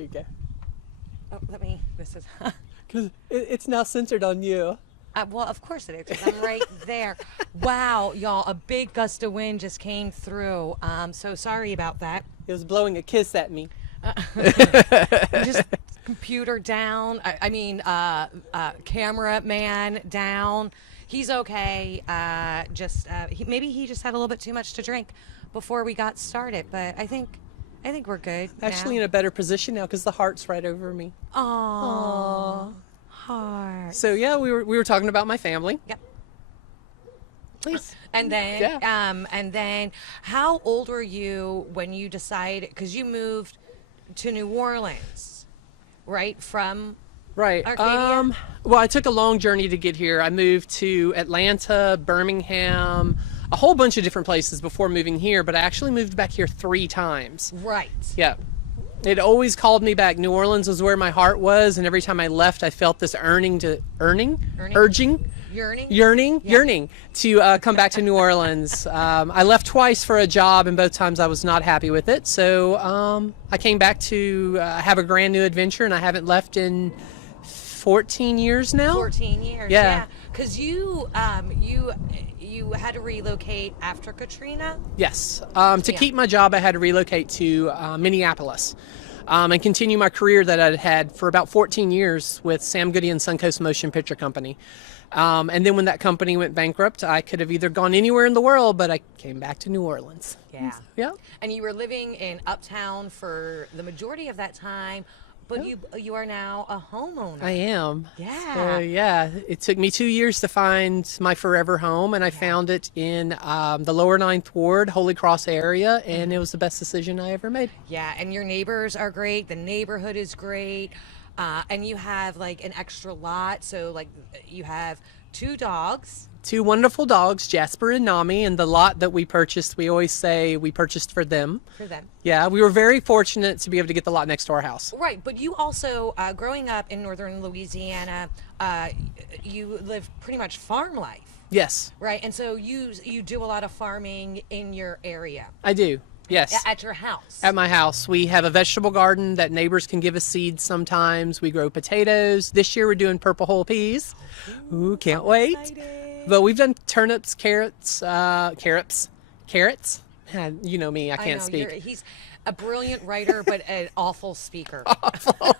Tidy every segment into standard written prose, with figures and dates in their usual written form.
Here you go. Oh, this is, Because it's now centered on you. well, of course it is, 'cause I'm right there. Wow, y'all, a big gust of wind just came through. So sorry about that. It was blowing a kiss at me. Just computer down. Cameraman down. He's okay. Maybe he just had a little bit too much to drink before we got started. But I think we're good. Actually, now. in a better position now because the heart's right over me. Aww. Heart. So yeah, we were talking about my family. Yep. Please. And then, how old were you when you decided? Because you moved to New Orleans, right? From Right. Arcadia? Well, I took a long journey to get here. I moved to Atlanta, Birmingham, a whole bunch of different places before moving here, but I actually moved back here 3 times. Right. Yeah. It always called me back. New Orleans was where my heart was, and every time I left, I felt this urging to come back to New Orleans. I left twice for a job, and both times I was not happy with it. So I came back to have a brand new adventure, and I haven't left in 14 years now. 14 years. Yeah. Because you had to relocate after Katrina. Yes. To keep my job, I had to relocate to Minneapolis and continue my career that I'd had for about 14 years with Sam Goody and Suncoast Motion Picture Company. And then when that company went bankrupt, I could have either gone anywhere in the world, but I came back to New Orleans. Yeah. Yeah. And you were living in Uptown for the majority of that time. But you are now a homeowner. I am. Yeah. So, yeah. It took me 2 years to find my forever home, and I found it in the lower 9th Ward, Holy Cross area, and it was the best decision I ever made. Yeah, and your neighbors are great. The neighborhood is great. And you have like an extra lot. So like you have 2 dogs. 2 wonderful dogs, Jasper and Nami, and the lot that we purchased, we always say we purchased for them. For them. Yeah, we were very fortunate to be able to get the lot next to our house. Right, but you also, growing up in northern Louisiana, you lived pretty much farm life. Yes. Right, and so you do a lot of farming in your area. I do. Yes. At your house. At my house. We have a vegetable garden that neighbors can give us seeds sometimes. We grow potatoes. This year we're doing purple whole peas. Ooh, can't wait. Excited. But we've done turnips, carrots. You know me, I can't speak. He's a brilliant writer, but an awful speaker. Awful.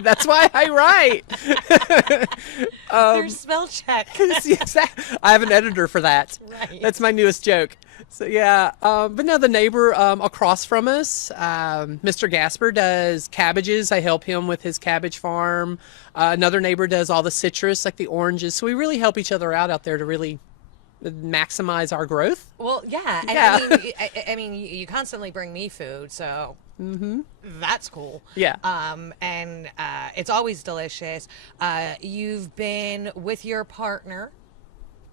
That's why I write. There's spell check. I have an editor for that. Right. That's my newest joke. So yeah, but no, the neighbor across from us, Mr. Gasper does cabbages. I help him with his cabbage farm. Another neighbor does all the citrus, like the oranges. So we really help each other out there to really maximize our growth. Well, yeah. And Yeah. I mean, you constantly bring me food, so that's cool. Yeah. And it's always delicious. You've been with your partner,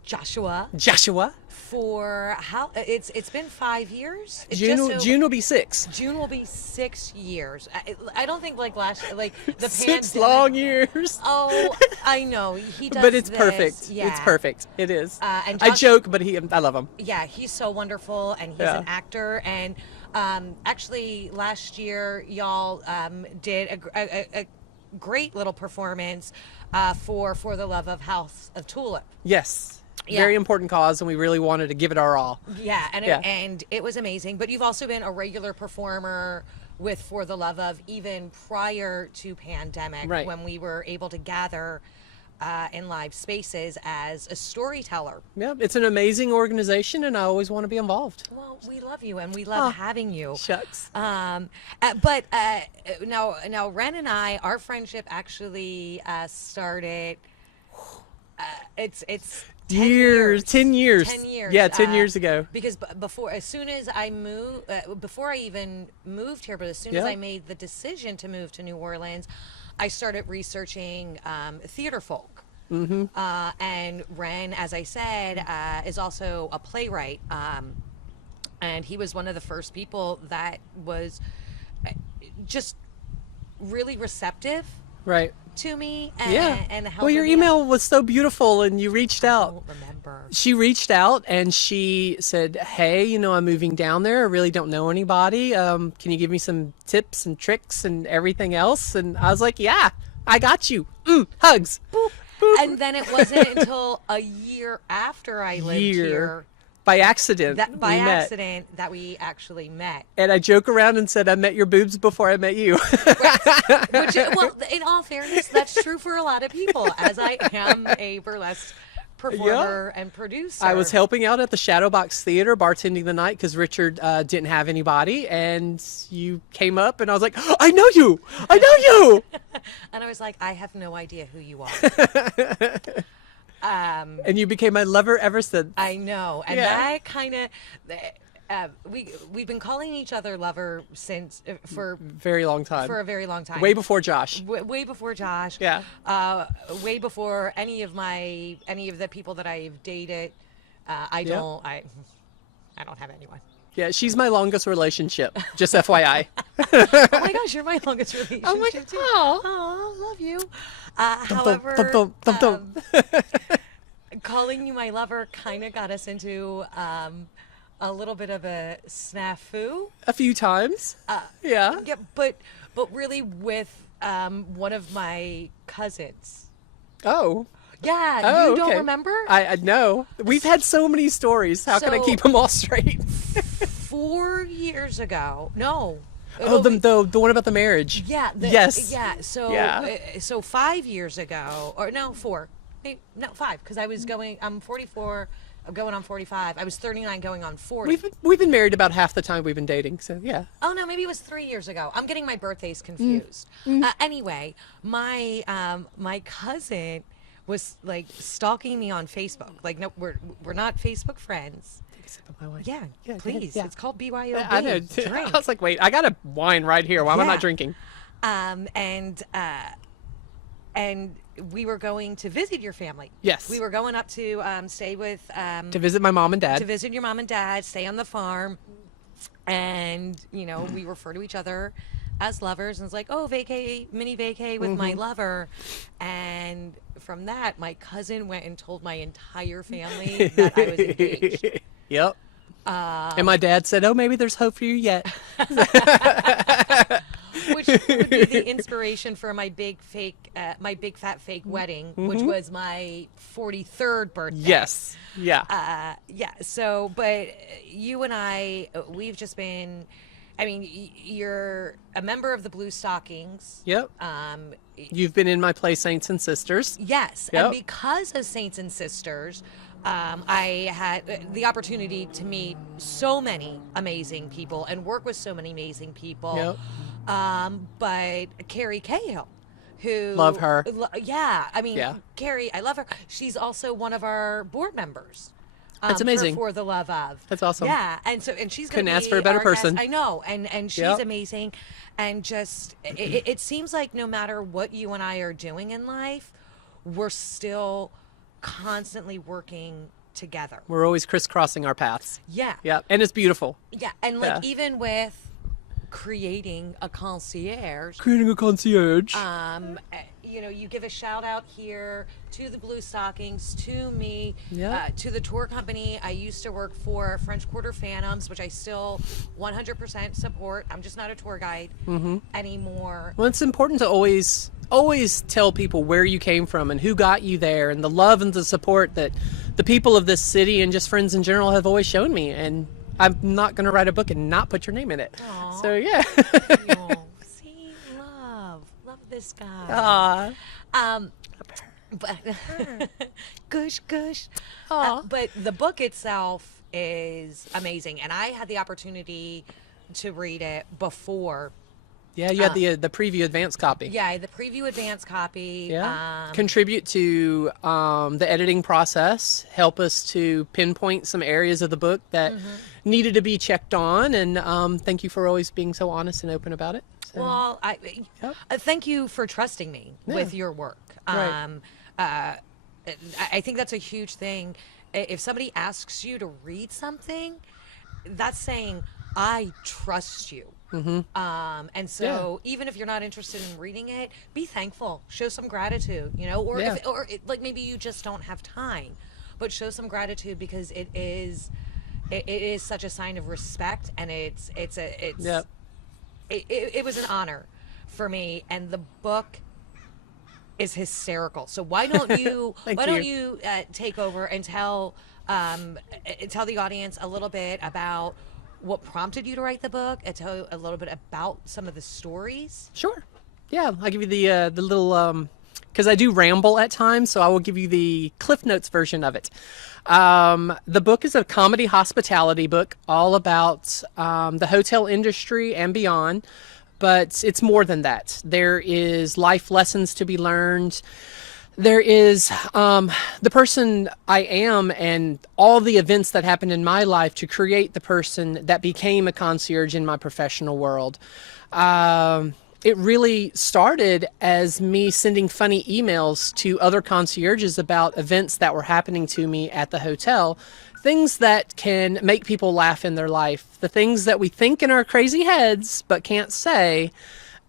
Joshua, for how? It's been 5 years. June will be 6. June will be 6 years. I don't think like the 6 pandemic. long years. Oh, I know he does. But it's this. perfect. Yeah. It's perfect. It is. And I joke, but I love him. Yeah, he's so wonderful, and he's an actor. And actually, last year, y'all did a great little performance for the Love of House of Tulip. Yes. Yeah. Very important cause, and we really wanted to give it our all. Yeah, and it was amazing. But you've also been a regular performer with For the Love of, even prior to pandemic, Right. when we were able to gather in live spaces as a storyteller. Yeah, it's an amazing organization, and I always want to be involved. Well, we love you, and we love having you. Shucks. But now Ren and I, our friendship actually started. It's 10 years. 10 years. 10 years. Yeah, 10 years ago. Because before I even moved here, but as soon as I made the decision to move to New Orleans, I started researching theater folk. Mm-hmm. And Ren, as I said, is also a playwright. And he was one of the first people that was just really receptive Right. to me Yeah. and helping Well, your me. email was so beautiful, and you reached I out. don't remember. She reached out and she said, "Hey, I'm moving down there. I really don't know anybody. Can you give me some tips and tricks and everything else?" And I was like, "Yeah, I got you. Hugs." Boop. Boop. And then it wasn't until a year after I lived here By accident. that by we met. accident that we actually met. And I joke around and said, "I met your boobs before I met you." Which, well, in all fairness, that's true for a lot of people, as I am a burlesque performer and producer. I was helping out at the Shadowbox Theater, bartending the night because Richard didn't have anybody, and you came up, and I was like, "I know you! I know you!" And I was like, I have no idea who you are. And you became my lover ever since. I know, and Yeah. that kind of we've been calling each other lover since for Very long time. a very long time. Way before Josh. Way before Josh. Yeah. Way before any of the people that I've dated. I don't have anyone. Yeah, she's my longest relationship. Just FYI. Oh my gosh, you're my longest relationship Oh my too. God. Oh, love you. Thump, However, thump, thump, thump, thump. calling you my lover kind of got us into a little bit of a snafu. A few times. Yeah. Yeah, but really with one of my cousins. Oh. Yeah, Oh, you okay. don't remember? I know. We've had so many stories. How can I So- keep them all straight? 4 years ago. No. Oh, the one about the marriage. Yeah. Yes. Yeah. So Yeah. so 5 years ago, or no, 4. No, 5, because I was I'm 44. I'm going on 45. I was 39 going on 40. We've been married about half the time we've been dating. So yeah. Oh no, maybe it was 3 years ago. I'm getting my birthdays confused. Anyway, my cousin was like stalking me on Facebook. Like, no, we're not Facebook friends. Take a sip of my wine. Yeah, go ahead. please. Yeah. It's called BYOB. I know. Drink. I was like, wait, I got a wine right here. Why am I Yeah. not drinking? And we were going to visit your family. Yes. We were going up to stay with To visit my mom and dad. to visit your mom and dad, stay on the farm, and we refer to each other as lovers, and it's like, oh, mini vacay with my lover. And from that, my cousin went and told my entire family that I was engaged. Yep. And my dad said, "Oh, maybe there's hope for you yet." Which would be the inspiration for my big fat fake wedding, which was my 43rd birthday. Yes. Yeah. Yeah. So, but you and I, we've just been. I mean, you're a member of the Blue Stockings. Yep. You've been in my play, Saints and Sisters. Yes, Yep. and because of Saints and Sisters, I had the opportunity to meet so many amazing people and work with so many amazing people. Yep. But Carrie Cahill, who Love her. Yeah, I mean, Yeah. Carrie, I love her. She's also one of our board members. That's amazing. For the love of. That's awesome. Yeah, and she's going Couldn't to ask for a better person. I know, and she's Yep. amazing, and just it seems like no matter what you and I are doing in life, we're still constantly working together. We're always crisscrossing our paths. Yeah. Yep. And it's beautiful. Yeah, and like Yeah. even with creating a concierge, Creating a concierge. you give a shout out here to the Blue Stockings, to me, Yeah. to the tour company I used to work for, French Quarter Phantoms, which I still 100% support. I'm just not a tour guide anymore. Well, it's important to always tell people where you came from and who got you there, and the love and the support that the people of this city and just friends in general have always shown me. And I'm not going to write a book and not put your name in it. Aw. So yeah. Oh, see, love this guy. Aw. But gush gush. Aw. But the book itself is amazing, and I had the opportunity to read it before. Yeah, you had the preview advance copy. Yeah, the preview advance copy. Yeah. Contribute to the editing process. Help us to pinpoint some areas of the book that needed to be checked on. And thank you for always being so honest and open about it. So, Well, Yep. thank you for trusting me with your work. Right. I think that's a huge thing. If somebody asks you to read something, that's saying, I trust you. And so even if you're not interested in reading it, be thankful, show some gratitude, or Yeah. like maybe you just don't have time, but show some gratitude because it is such a sign of respect, and Yep. it was an honor for me, and the book is hysterical. So why don't you Thank why don't you. you take over and tell the audience a little bit about what prompted you to write the book, and tell a little bit about some of the stories. Sure. Yeah, I'll give you the little because I do ramble at times, so I will give you the Cliff Notes version of it. The book is a comedy hospitality book, all about the hotel industry and beyond. But it's more than that. There is life lessons to be learned. There is the person I am and all the events that happened in my life to create the person that became a concierge in my professional world. It really started as me sending funny emails to other concierges about events that were happening to me at the hotel. Things that can make people laugh in their life. The things that we think in our crazy heads but can't say,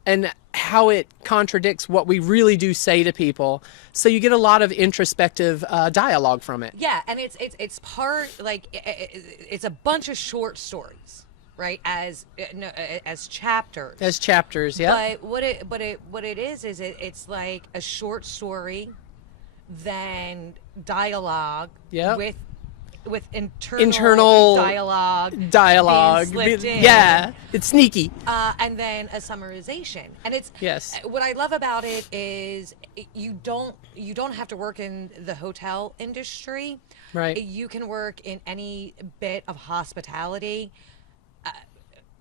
and how it contradicts what we really do say to people. So you get a lot of introspective dialogue from it. Yeah, and it's part like it's a bunch of short stories, right? As no, as chapters. As chapters, yeah. But what it is it's like a short story, then dialogue Yep. with internal dialogue. being slipped in. Yeah, it's sneaky. And then a summarization. And it's Yes. what I love about it is you don't have to work in the hotel industry. Right. You can work in any bit of hospitality.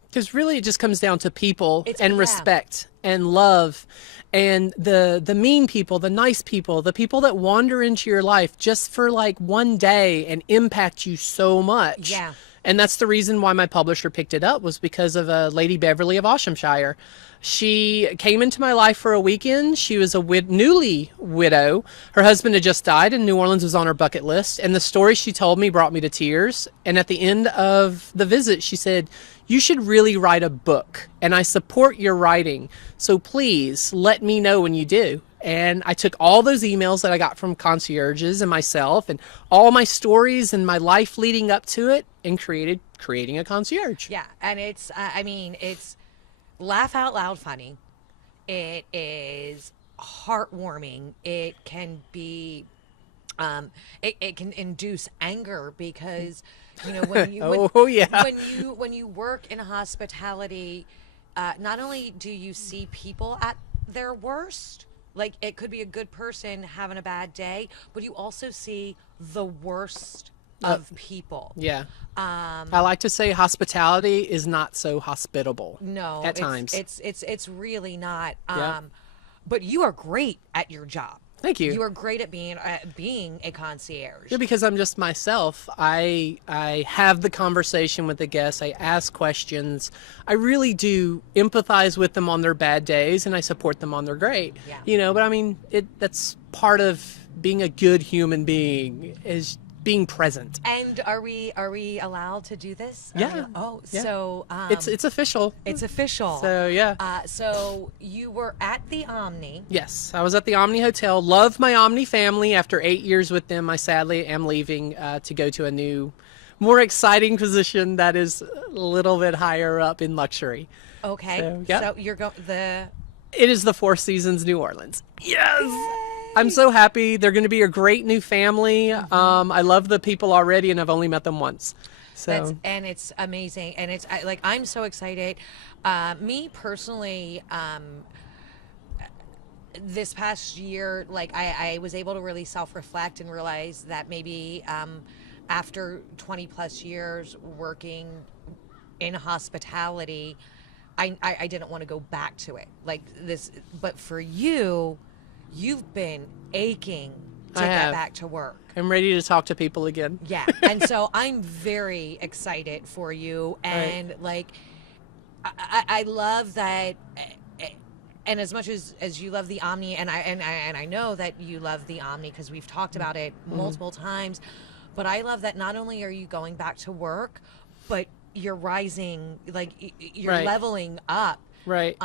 Because really it just comes down to people and yeah. respect and love, and the mean people, the nice people, the people that wander into your life just for like one day and impact you so much. Yeah. And that's the reason why my publisher picked it up, was because of Lady Beverly of Awesomenshire. She came into my life for a weekend. She was a newly widow. Her husband had just died, and New Orleans was on her bucket list. And the story she told me brought me to tears. And at the end of the visit, she said, "You should really write a book, and I support your writing. So please let me know when you do." And I took all those emails that I got from concierges and myself and all my stories and my life leading up to it and creating a concierge. Yeah, and it's it's laugh out loud funny. It is heartwarming. It can be it can induce anger because when you when you work in hospitality, not only do you see people at their worst, like it could be a good person having a bad day, but you also see the worst of people. Yeah. I like to say hospitality is not so hospitable. No, at times. It's really not. Yeah. But you are great at your job. Thank you. You are great at being a concierge. Yeah, because I'm just myself. I have the conversation with the guests. I ask questions. I really do empathize with them on their bad days, and I support them on their great. Yeah. But I mean, that's part of being a good human being, is being present. And are we allowed to do this? Yeah. Yeah. So It's official. it's official. So yeah. So you were at the Omni. Yes, I was at the Omni Hotel. Love my Omni family. After 8 years with them, I sadly am leaving to go to a new, more exciting position that is a little bit higher up in luxury. Okay. So, yeah. So you're going It is the Four Seasons New Orleans. Yes. Yay! I'm so happy. They're going to be a great new family. I love the people already, and I've only met them once. So and it's amazing, and it's I'm so excited. Me personally, this past year, like I was able to really self-reflect and realize that maybe after 20 plus years working in hospitality, I didn't want to go back to it like this. But for you, you've been aching to get back to work. I'm ready to talk to people again. Yeah. And so I'm very excited for you. And I love that. And as much as you love the Omni, and I know that you love the Omni because we've talked about it multiple times, but I love that not only are you going back to work, but you're rising, like you're Right. leveling up. Right.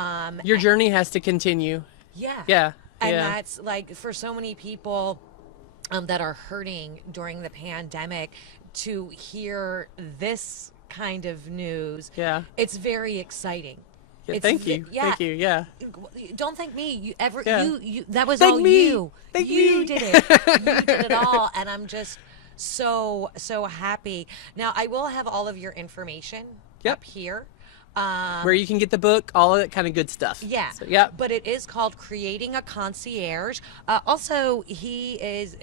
Your journey has to continue. Yeah. Yeah. And yeah. that's like for so many people that are hurting during the pandemic, to hear this kind of news. Yeah. It's very exciting. Yeah, It's thank you. yeah. Thank you. Yeah. Don't thank me. Yeah. You that was Thank all me. you. Thank you me. did it. You did it all, and I'm just so happy. Now I will have all of your information Yep. up here. Where you can get the book, all of that kind of good stuff. Yeah. So, yeah. But it is called Creating a Concierge. Also, he is.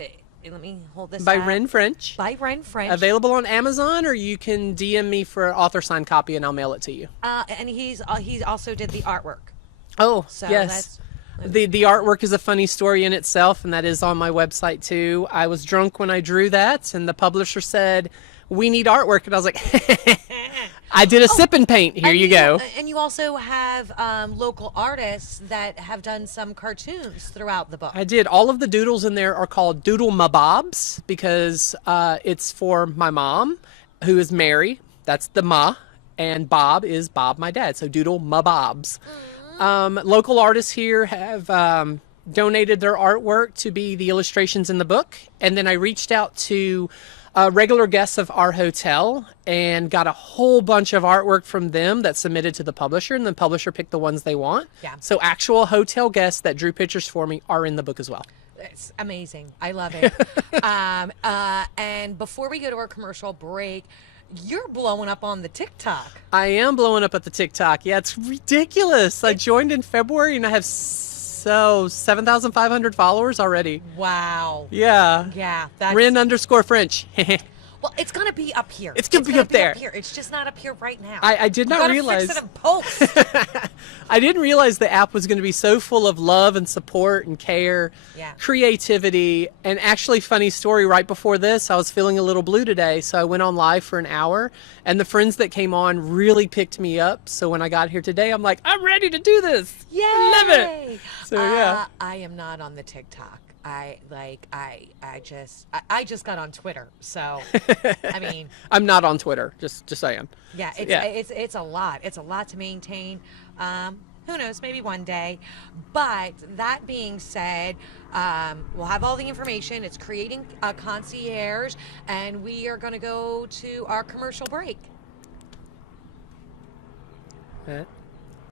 Let me hold this By up. Ren French. By Ren French. Available on Amazon, or you can DM me for an author signed copy and I'll mail it to you. And he also did the artwork. Oh, So yes. The artwork is a funny story in itself, and that is on my website too. I was drunk when I drew that, and the publisher said, "We need artwork," and I was like, "I did a sip and paint. Here And you go." And you also have local artists that have done some cartoons throughout the book. I did. All of the doodles in there are called Doodle Mabobs because it's for my mom, who is Mary. That's the ma, and Bob is Bob, my dad. So Doodle Mabobs. Local artists here have donated their artwork to be the illustrations in the book, and then I reached out to regular guests of our hotel and got a whole bunch of artwork from them that submitted to the publisher, and the publisher picked the ones they want. Yeah. So actual hotel guests that drew pictures for me are in the book as well. It's amazing. I love it. And before we go to our commercial break, you're blowing up on the TikTok. I am blowing up at the TikTok. Yeah, it's ridiculous. I joined in February and I have 7,500 followers already. Wow. Yeah. Yeah. That's, Ren_French. well, it's going to be up here. It's gonna be up there. Here. It's just not up here right now. I did not realize. Fix it in post. I didn't realize the app was going to be so full of love and support and care, Yeah. creativity, and actually, funny story. Right before this, I was feeling a little blue today, so I went on live for an hour, and the friends that came on really picked me up. So when I got here today, I'm like, I'm ready to do this. Yay! I love it. So yeah. I am not on the TikTok. I just got on Twitter. So I mean, I'm not on Twitter. Just saying. yeah, So, it's a lot. It's a lot to maintain. Who knows? Maybe one day. But that being said, we'll have all the information. It's Creating a Concierge, and we are going to go to our commercial break.